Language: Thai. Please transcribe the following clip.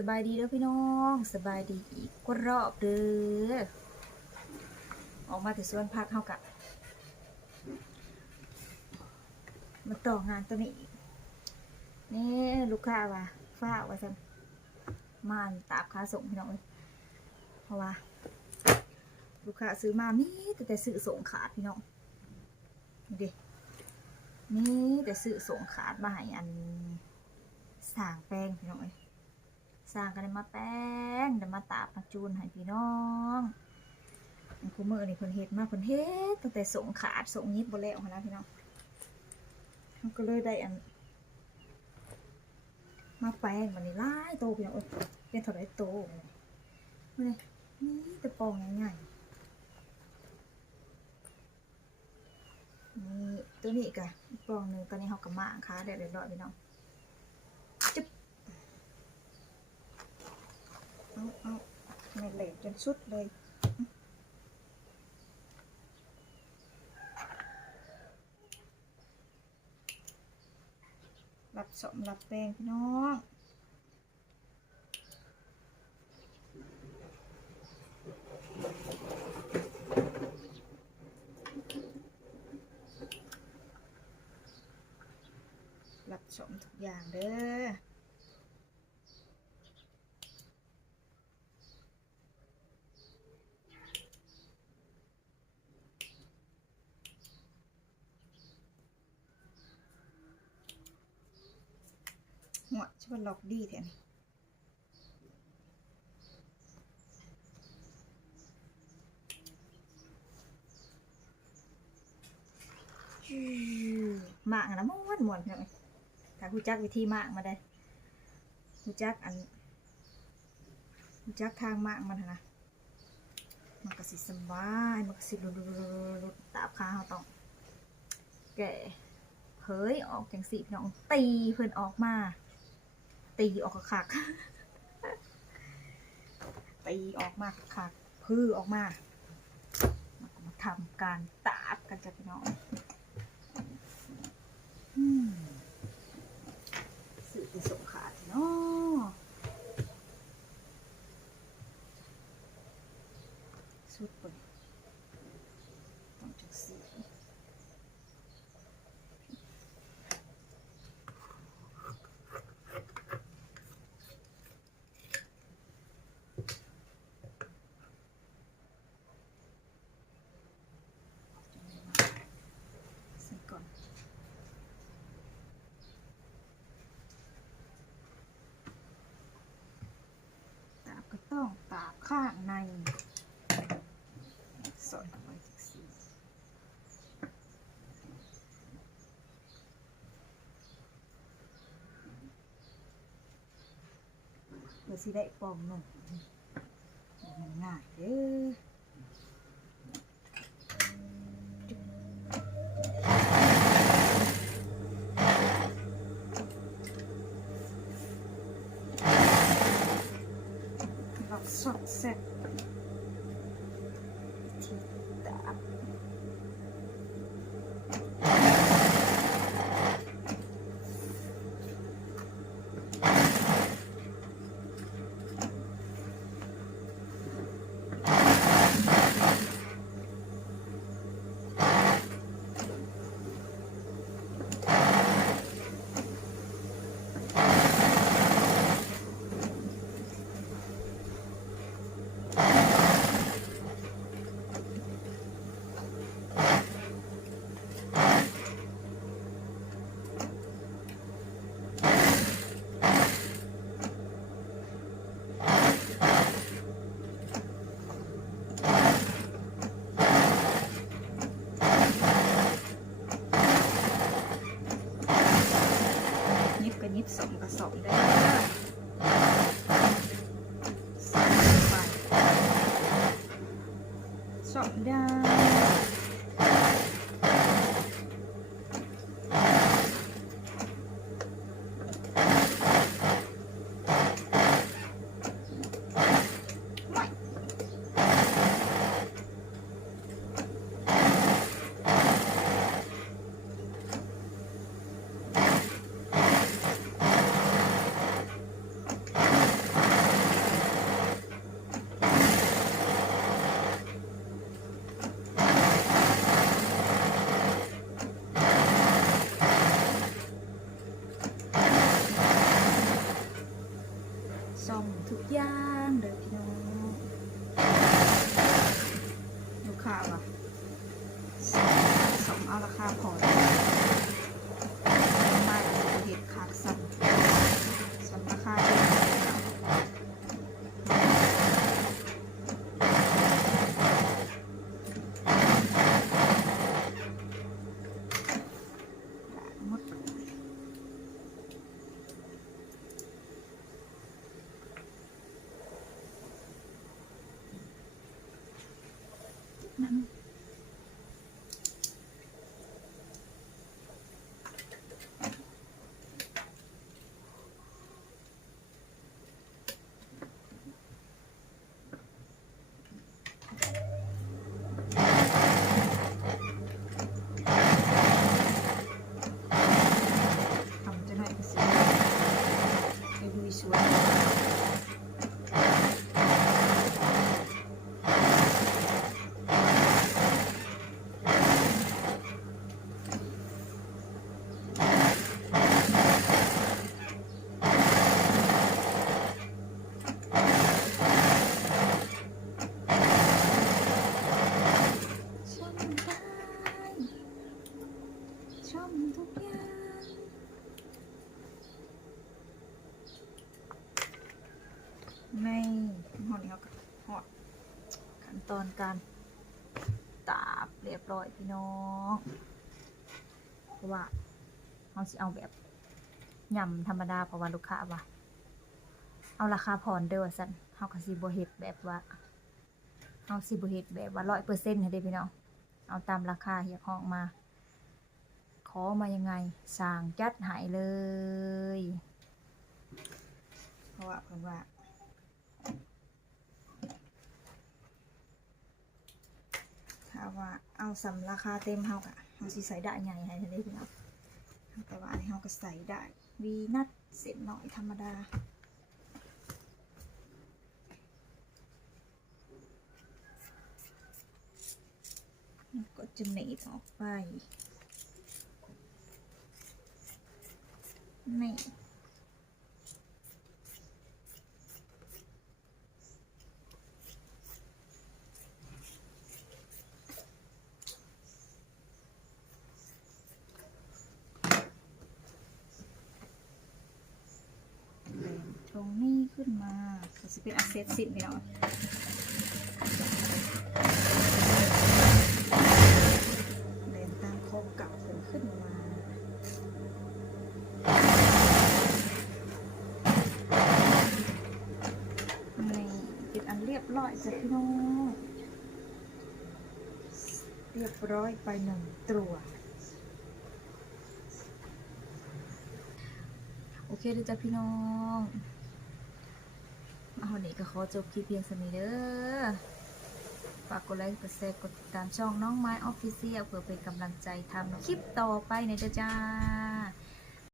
สบายดีเด้อพี่น้องสบายดีอีกก็รอบเด้อออกมาแต่สวนพักเฮากะมาต่องานตัวนี้นี่ลูกค้าว่าฝ้าว่าซั่นมาตากขาส่งพี่น้องเลยเพราะว่าลูกค้าซื้อมามีแต่ซื้อส่งขาดพี่น้องนี่นี่แต่ซื้อส่งขาดมาให้อันสร้างแป้งพี่น้องเลยสร้างกันได้มาแป้งได้มาตากมาจูนให้พี่น้องคู่มือนี่เพิ่นเฮ็ดมาเพิ่นเฮ็ดตั้งแต่ส่งขาดส่งยิบบ่แล้วนะพี่น้องมันก็เลยได้อันมาแป้งวันนี้หลายโตพี่น้องเป็นเท่าไรโตนี่นี่แต่ปองง่ายๆนี่ตัวนี้กะปองหนึ่งตอนนี้เขากำมางค่ะเรียบร้อยพี่น้องจิ๊บเอาเม็ดเหล็กจนสุดเลยรับสมรับแป้งพี่น้องรับสมทุกอย่างเด้อหัวช่วยล็อกดีแทนหมากนะม้วนๆพี่น้องถ้าคุณจักวิธีหมากมาได้คุณจักคุณจักทางหมากมันนะมันก็สิสบายมันก็สิรุดตาบขาเขาต้องแก่เผยออกจังสีพี่น้องตีเพิ่นออกมาตีออกคักตีออกมาคักพื้อออกมาทำการตาบกันจ้ะพี่น้องสื่อที่ส่งขาดเนาะสุดเลยต้องจังสีก็ต้องตากข้างในสอดไว้จังซี่เพื่อสิได้ปองหนึ่งง่ายเด้อสดเสร็จที่ตาก าพอไม่เห็ดขาดสั่นราคาเต็มหมดนั่นทำจะหน่อยก็สิไปดูสวยชอบทุกอย่างในหอดนี้เขาก็หอดขั้นตอนการตาบเรียบร้อยพี่น้องเพราะว่าเขาสิเอาแบบยำธรรมดาเพราะว่าลูกค้าว่าเอาราคาผ่อนเด้อสันเขาก็สิบ่เฮ็ดแบบว่าเขาสิบ่เฮ็ดแบบว่า100%ให้ได้พี่น้องเอาตามราคาเฮียห้องมาขอมายังไงสั่งจัดให้เลยเพราะว่าเพิ่นว่าถ้าว่าเอาสำราคาเต็มเฮาก็เฮาสิใส่ได้ใหญ่ให้ได้พี่น้องแต่ว่าอันนี้เฮาก็ใส่ได้วีนัทเส้นน้อยธรรมดาก็จะหนีบออกไปนี่ตรงนี้ขึ้นมาก็จะเป็นอัเซสสิบพี่น้องเลนตั้งโค้งกับขึ้นมานี่เป็นอันเรียบร้อยจ้ะพี่น้องเรียบร้อยไปหนึ่งตัวโอเคเลยจ้ะพี่น้องเอาหนีก็ขอจบคลิปเพียงสนี้เด้อฝากกดไลค์กดแชร์กดติดตามช่องน้องไม้ออฟฟิเชียลเพื่อเป็นกำลังใจทำคลิปต่อไปนะจ๊ะจ้า